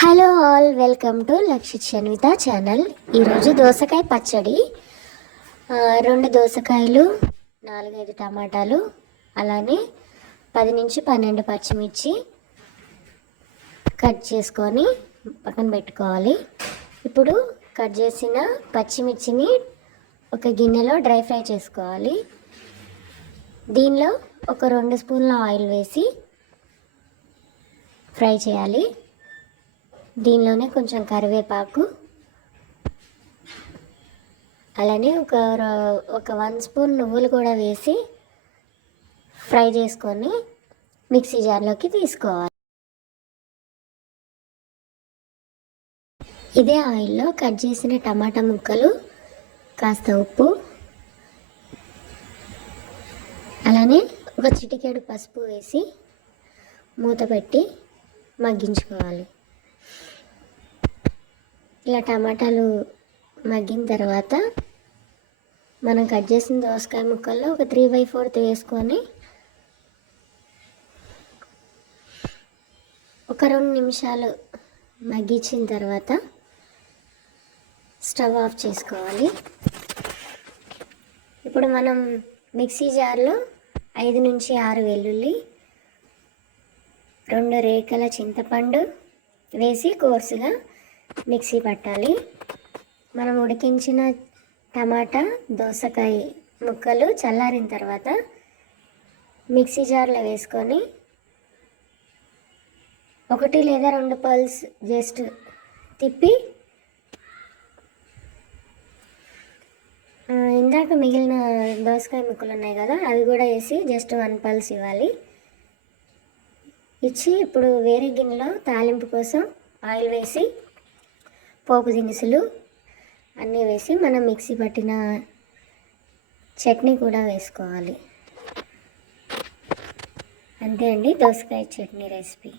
Hello all, welcome to Lakshit Shanvitha channel. ఈరోజు దోసకాయ పచ్చడి. 2 దోసకాయలు, 4-5 టమాటాలు, అలానే 10 నుంచి 12 పచ్చిమిర్చి కట్ చేసుకొని పక్కన పెట్టుకోవాలి. ఇప్పుడు కట్ చేసిన పచ్చిమిర్చిని ఒక గిన్నెలో డ్రై ఫ్రై చేసుకోవాలి. దీనిలో ఒక 2 స్పూన్ల ఆయిల్ వేసి ఫ్రై చేయాలి. దీనిలోనే కొంచెం కరివేపాకు, అలానే ఒక 1 స్పూన్ నువ్వులు కూడా వేసి ఫ్రై చేసుకొని మిక్సీ జార్లోకి తీసుకోవాలి. ఇదే ఆయిల్లో కట్ చేసిన టమాటా ముక్కలు, కాస్త ఉప్పు, అలానే ఒక చిటికెడు పసుపు వేసి మూత పెట్టి మగ్గించుకోవాలి. ఇలా టమాటాలు మగ్గిన తర్వాత మనం కట్ చేసిన దోసకాయ ముక్కల్లో ఒక 3/4 వేసుకొని ఒక 2 నిమిషాలు మగ్గించిన తర్వాత స్టవ్ ఆఫ్ చేసుకోవాలి. ఇప్పుడు మనం మిక్సీ జార్లో 5 నుంచి 6 వెల్లుల్లి, 2 రేకల చింతపండు వేసి కోర్సుగా మిక్సీ పట్టాలి. మనం ఉడికించిన టమాటా, దోసకాయ ముక్కలు చల్లారిన తర్వాత మిక్సీ జార్లో వేసుకొని 1 లేదా 2 పల్స్ జస్ట్ తిప్పి ఇందాక మిగిలిన దోసకాయ ముక్కలు ఉన్నాయి కదా, అవి కూడా వేసి జస్ట్ 1 పల్స్ ఇవ్వాలి. ఇచ్చి ఇప్పుడు వేరే గిన్నెలో తాలింపు కోసం ఆయిల్ వేసి పోపు దినుసులు అన్నీ వేసి మనం మిక్సీ పట్టిన చట్నీ కూడా వేసుకోవాలి. అంతే అండి, దోసకాయ చట్నీ రెసిపీ.